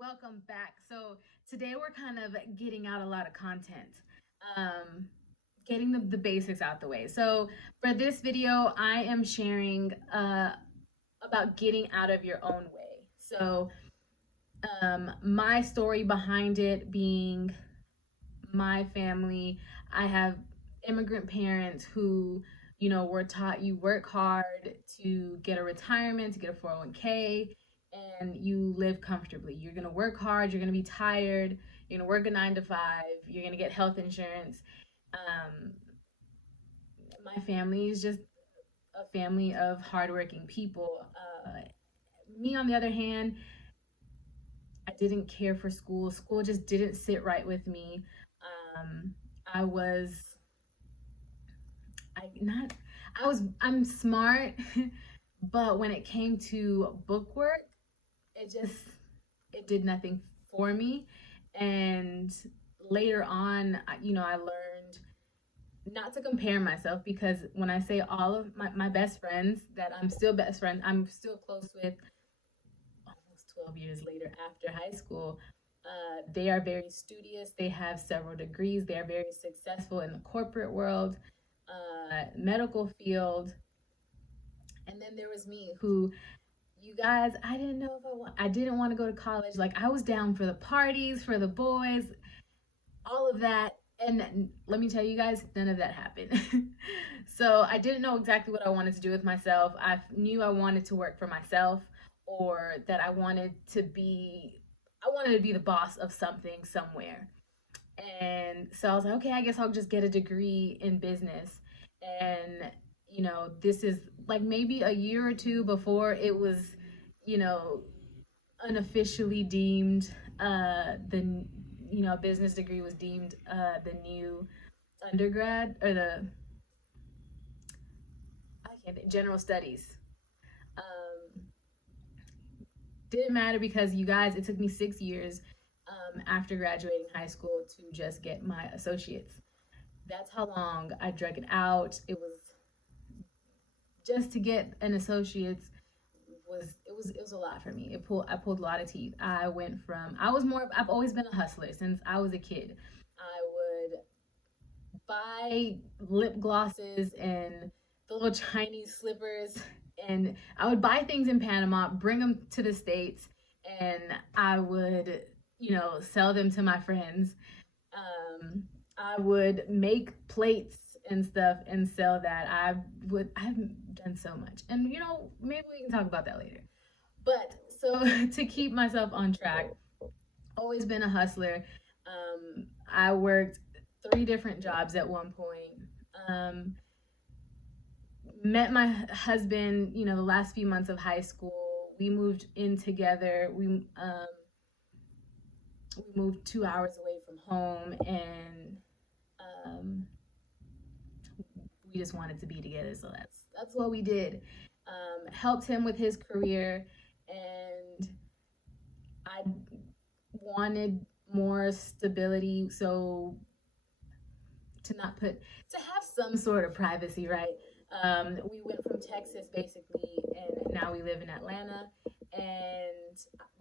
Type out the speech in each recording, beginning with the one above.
Welcome back. So today we're kind of getting out a lot of content, um, getting the basics out the way. So for this video, I am sharing about getting out of your own way. So my story behind it being my family, I have immigrant parents who, were taught you work hard to get a retirement, to get a 401k, and you live comfortably. You're going to work hard, you're going to be tired, you're going to work a 9 to 5, you're going to get health insurance. Um, my family is just a family of hardworking people. Me, on the other hand, I didn't care for school. School just didn't sit right with me. Um, I was I not I'm smart, but when it came to book work, it did nothing for me. And later on, I learned not to compare myself, because when I say all of my best friends that I'm still close with almost 12 years later after high school, they are very studious. They have several degrees. They are very successful in the corporate world, medical field. And then there was me, who, you guys, I didn't know if I didn't want to go to college. Like, I was down for the parties, for the boys, all of that. And let me tell you guys, none of that happened. So I didn't know exactly what I wanted to do with myself. I knew I wanted to work for myself, or that I wanted to be the boss of something somewhere. And so I was like, okay, I guess I'll just get a degree in business. And, this is like maybe a year or two before it was, you know, unofficially deemed the, a business degree was deemed the new undergrad, or the, I can't think, general studies. Um, didn't matter, because, you guys, it took me 6 years after graduating high school to just get my associates. That's how long I drug it out. It was just to get an associate's was a lot for me. I pulled a lot of teeth. I've always been a hustler since I was a kid. I would buy lip glosses and the little Chinese slippers, and I would buy things in Panama, bring them to the States, and I would, sell them to my friends. I would make plates and stuff and sell that. I've done so much. And, maybe we can talk about that later. But so to keep myself on track, always been a hustler. I worked 3 different jobs at one point. Um, Met my husband, the last few months of high school. We moved in together. We moved 2 hours away from home, and um, we just wanted to be together. So that's what we did. Helped him with his career, and I wanted more stability. So to have some sort of privacy, right? We went from Texas basically, and now we live in Atlanta. And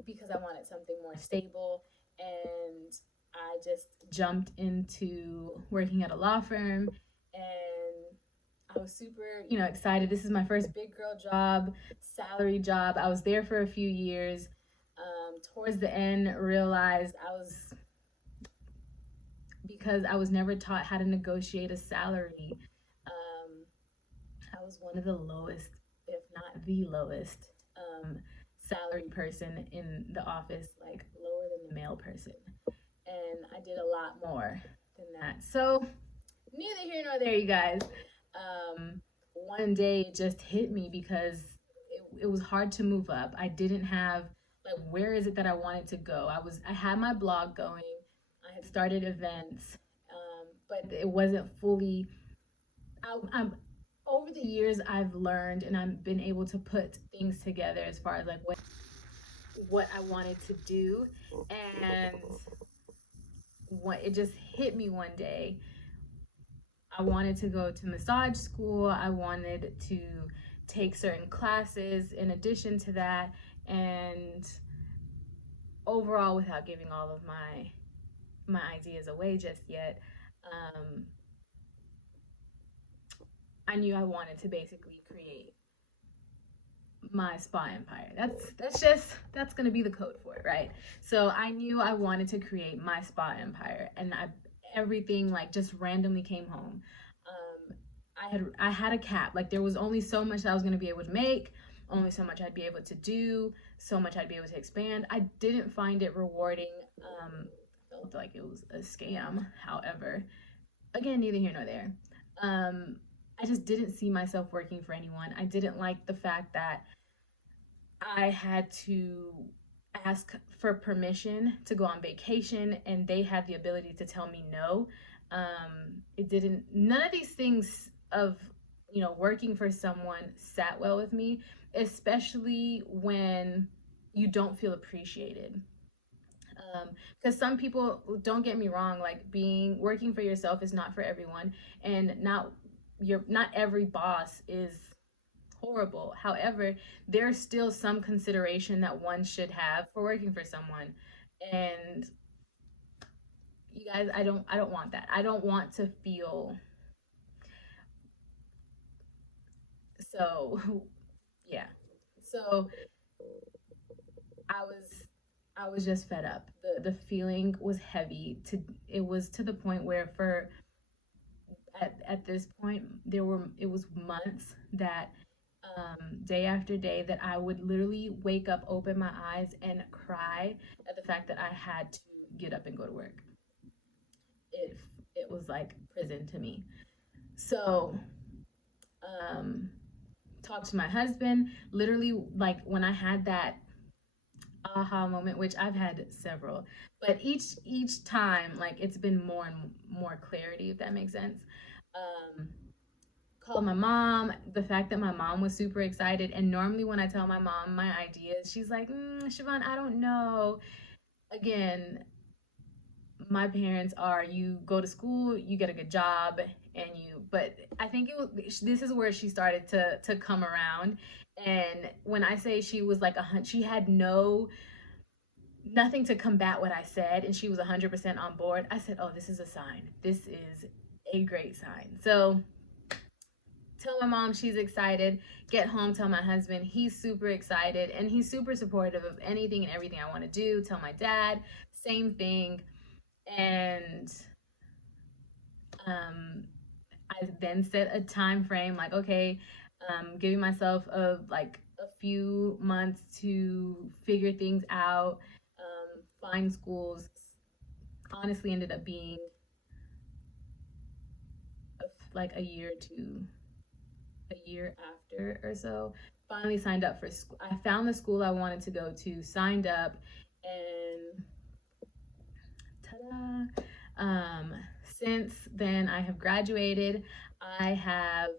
because I wanted something more stable, and I just jumped into working at a law firm, and I was super, excited. This is my first big girl job, salary job. I was there for a few years. Towards the end, realized because I was never taught how to negotiate a salary. Um, I was one of the lowest, if not the lowest, salary person in the office, like lower than the male person. And I did a lot more than that. So, neither here nor there, you guys. One day it just hit me, because it was hard to move up. I didn't have, like, where is it that I wanted to go? I had my blog going. I had started events, but it wasn't fully. I'm Over the years, I've learned, and I've been able to put things together as far as like what I wanted to do. And what it just hit me one day, I wanted to go to massage school. I wanted to take certain classes in addition to that. And overall, without giving all of my ideas away just yet, I knew I wanted to basically create my spa empire. That's gonna be the code for it, right? So I knew I wanted to create my spa empire, and everything like just randomly came home. I had a cap. Like there was only so much that I was gonna be able to make, only so much I'd be able to do, so much I'd be able to expand. I didn't find it rewarding. Felt like it was a scam. However, again, neither here nor there. I just didn't see myself working for anyone. I didn't like the fact that I had to ask for permission to go on vacation and they had the ability to tell me no. It didn't, none of these things of, working for someone sat well with me, especially when you don't feel appreciated. Because some people, don't get me wrong, like working for yourself is not for everyone, and not every boss is horrible. However, there's still some consideration that one should have for working for someone. And you guys, I don't want that. I don't want to feel so yeah. So I was I was just fed up. The feeling was heavy. It was to the point where at this point it was months that day after day that I would literally wake up, open my eyes, and cry at the fact that I had to get up and go to work. It it was like prison to me. So um, talked to my husband. Literally, like when I had that aha moment, which I've had several, but each time, like it's been more and more clarity, if that makes sense. Um, Called my mom. The fact that my mom was super excited, and normally when I tell my mom my ideas, she's like, Siobhan, I don't know. Again, my parents are, you go to school, you get a good job, and but I think this is where she started to come around. And when I say she was like she had nothing to combat what I said, and she was 100% on board. I said, oh, this is a sign. This is a great sign. So tell my mom, she's excited. Get home, tell my husband, he's super excited, and he's super supportive of anything and everything I want to do. Tell my dad, same thing. And I then set a time frame, like, okay, giving myself a few months to figure things out, find schools. Honestly, ended up being like a year after or so. Finally signed up for school. I found the school I wanted to go to, signed up, and ta-da! Since then, I have graduated. I have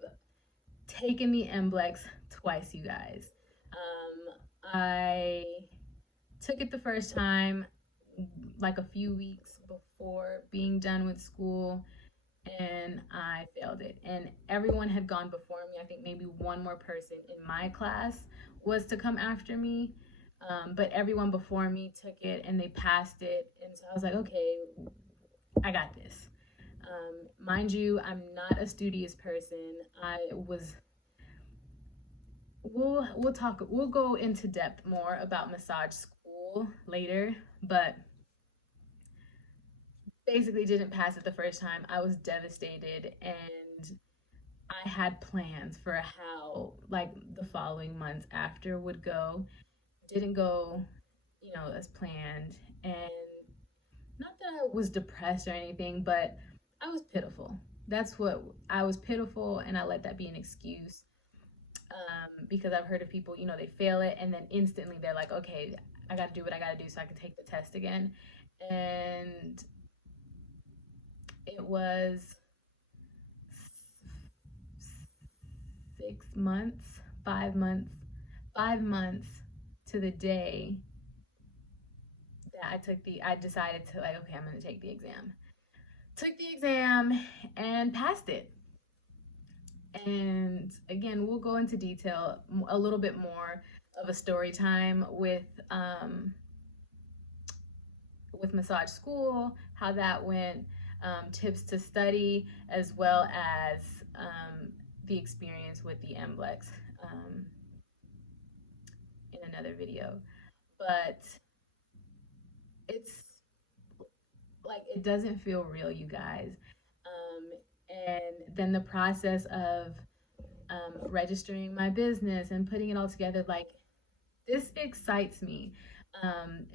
taken the MBLEX twice, you guys. I took it the first time like a few weeks before being done with school, and I failed it. And everyone had gone before me. I think maybe one more person in my class was to come after me. But everyone before me took it and they passed it. And so I was like, okay, I got this. Mind you, I'm not a studious person. We'll go into depth more about massage school later, but basically didn't pass it the first time. I was devastated, and I had plans for how like the following months after would go. Didn't go, as planned. And not that I was depressed or anything, but I was pitiful. That's what I was pitiful, and I let that be an excuse. Because I've heard of people, they fail it and then instantly they're like, okay, I got to do what I got to do so I can take the test again. And it was 6 months, 5 months, 5 months to the day that I decided to, like, okay, I'm going to take the exam. Took the exam and passed it. And again, we'll go into detail a little bit more of a story time with with massage school, how that went, tips to study, as well as the experience with the MBLEX in another video. But it's like, it doesn't feel real, you guys. And then the process of registering my business and putting it all together, like, this excites me.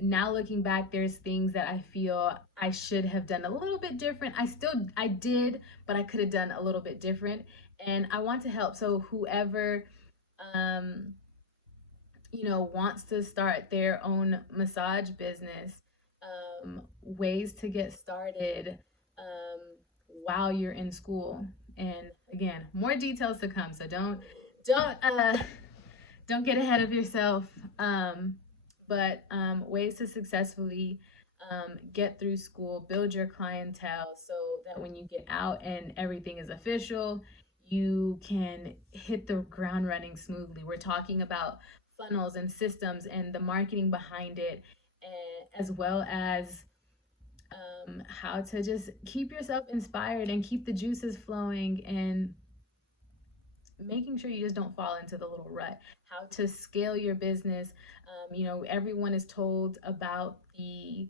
Now looking back, there's things that I feel I should have done a little bit different. I did, but I could have done a little bit different. And I want to help. So whoever, wants to start their own massage business, ways to get started while you're in school. And again, more details to come. So don't get ahead of yourself. But ways to successfully get through school, build your clientele so that when you get out and everything is official, you can hit the ground running smoothly. We're talking about funnels and systems and the marketing behind it, and as well as how to just keep yourself inspired and keep the juices flowing, and making sure you just don't fall into the little rut. How to scale your business. Everyone is told about the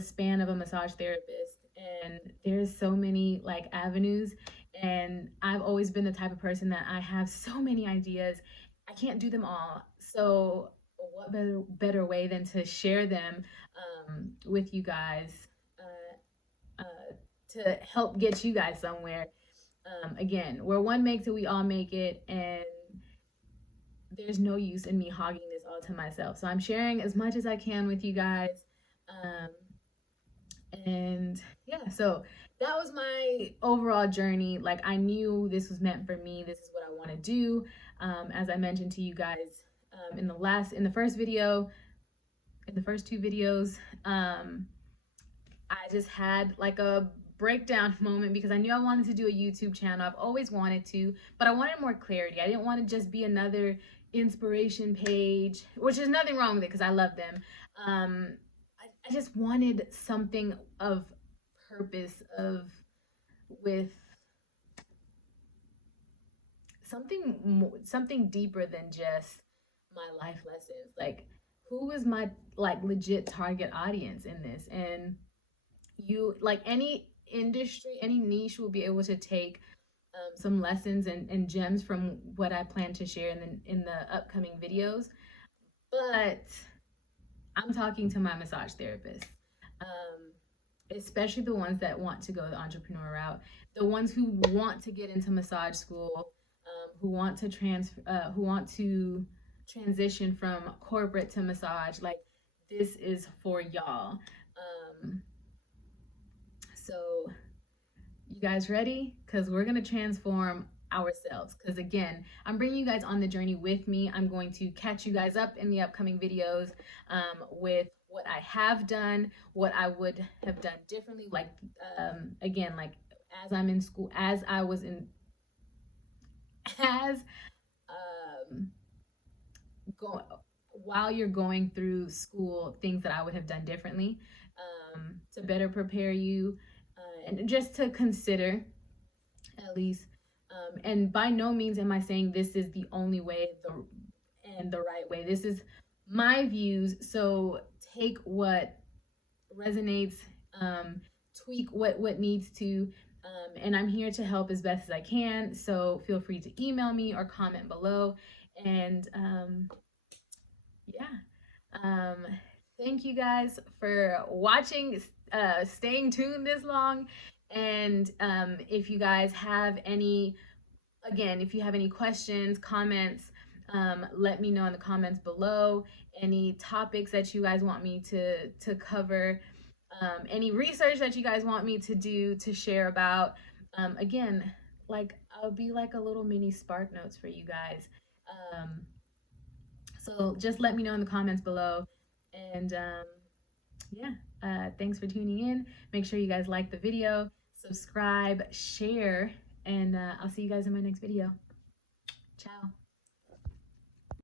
span of a massage therapist, and there's so many like avenues, and I've always been the type of person that I have so many ideas. I can't do them all. So what better way than to share them with you guys, to help get you guys somewhere. Again, where one makes it, we all make it, and there's no use in me hogging this all to myself. So I'm sharing as much as I can with you guys. And yeah, so that was my overall journey. Like, I knew this was meant for me. This is what I want to do. As I mentioned to you guys in the first two videos, I just had like a breakdown moment because I knew I wanted to do a YouTube channel. I've always wanted to, but I wanted more clarity. I didn't want to just be another inspiration page, which is nothing wrong with it because I love them. I just wanted something of purpose, with something deeper than just my life lessons. Like, who is my like legit target audience in this? And you, like, any industry, any niche will be able to take some lessons and gems from what I plan to share in the upcoming videos. But I'm talking to my massage therapists, especially the ones that want to go the entrepreneur route, the ones who want to get into massage school, who want to transition from corporate to massage. Like, this is for y'all. So you guys ready? Because we're going to transform ourselves. Because again, I'm bringing you guys on the journey with me. I'm going to catch you guys up in the upcoming videos with what I have done, what I would have done differently. Like, again, like, as I'm in school, while you're going through school, things that I would have done differently to better prepare you, and just to consider, at least. And by no means am I saying this is the only way and the right way. This is my views. So take what resonates, tweak what needs to, and I'm here to help as best as I can. So feel free to email me or comment below. And thank you guys for watching, staying tuned this long. And if you guys have any questions, comments, let me know in the comments below. Any topics that you guys want me to cover, any research that you guys want me to share about. Again, like, I'll be like a little mini Spark Notes for you guys. So just let me know in the comments below. And thanks for tuning in. Make sure you guys like the video, subscribe, share, and I'll see you guys in my next video. Ciao.